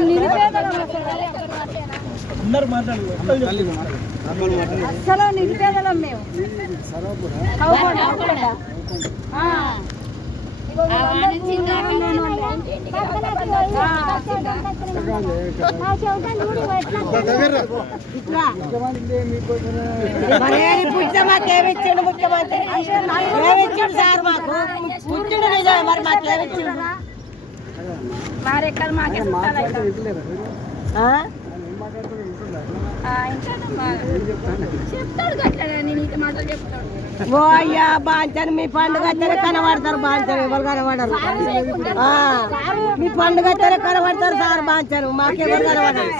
నిరుపేదలం అసలు నిరుపేదలం మేము ముఖ్యమంత్రి మాకు పుట్టిండు నిజమే మరి మాకేమిచ్చిండు మారెక్కలు మాకే అయ్యా బాంచని మీ పండుగ కనబడతారు బాంచని ఎవరు కనబడరు? ఆ, మీ పండుగ కనబడతారు సార్ బాంచను మాకెవరు కనబడరు?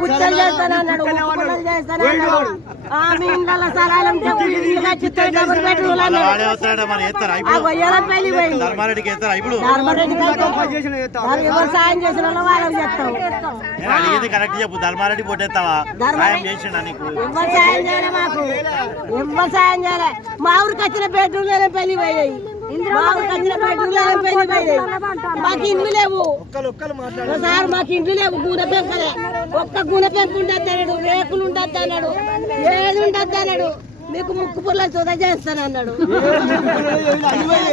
పుట్టలు చేస్తానన్నాడు పుట్టలు చేస్తానన్నాడు. ఆ, మీ పోయింది ధర్మారెడ్డికి దానికి ఎవరు సాయం చేసిన వాళ్ళు వాళ్ళకి చెప్తాం నేను అడిగేది కరెక్ట్ చెప్పు. ధర్మారెడ్డి పొట్టేస్తావా సాయం చేసిండా నీకు? ఎవరు సాయం చేయాలి మాకు. ఎవరు సాయం చేయాలి. మా ఊరికి వచ్చిన బెడ్రూమ్లోనే పెళ్ళి పోయాయి పెళ్ళి మాకు ఇండ్లు లేవు. సార్ మాకు ఇండ్లు లేవు. గూనె పెంకలే ఒక్క గూనె పెంకు ఉండద్దు అన్నాడు రేకులు ఉండద్దు అన్నాడు ఏది ఉండద్దు అన్నాడు మీకు ముక్కు పుల్ల చుద చేస్తాను అన్నాడు.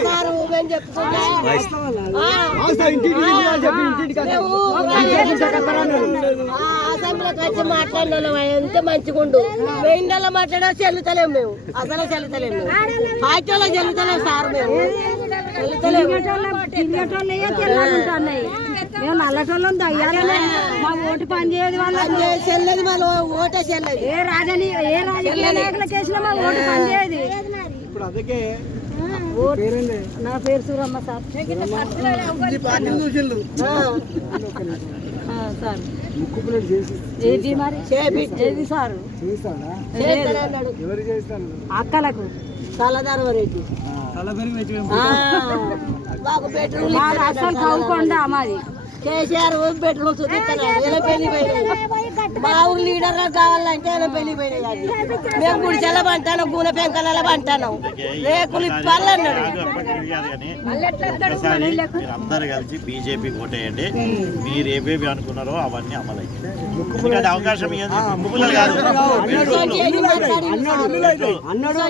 సార్ మేము చెప్పుకుంటే ఆ, ఆ, అసెంబ్లీకి వచ్చి మాట్లాడిన ఎంత మంచిగుండు. వెయ్యి నెలలు మాట్లాడా చెల్లుతలేము మేము. అసలు చెల్లుతలేము మేము. పార్టీలో చెల్లుతలేము సార్ మేము. చెల్లుతలేము మా ఓటు పని చేయదు వాళ్ళ చెల్లెది ఓటే చెల్లెది ఏ రాజని ఏ రాజకీయ నాయకులకు వేసినా మా ఓటు పని చేయదు. నా పేరు సూరమ్మ సార్. సార్. ఏది మరి? ఏది సార్? అక్కలకు. తలదారు రెడ్డి మాది అసలు కవ్వకుండా మాది. కేసీఆర్ పోయినాయి మా ఊరు లీడర్ కావాలంటే ఎలా పెళ్ళి పోయినాయి మేము గుడిచెల పంటాను గూనె పెంకల పంటాను రేకులు మీరు అందరు కలిసి బీజేపీ ఓటేయండి మీరు ఏవేవి అనుకున్నారో అవన్నీ అమలు ఎందుకంటే అవకాశం కాదు అన్నాడు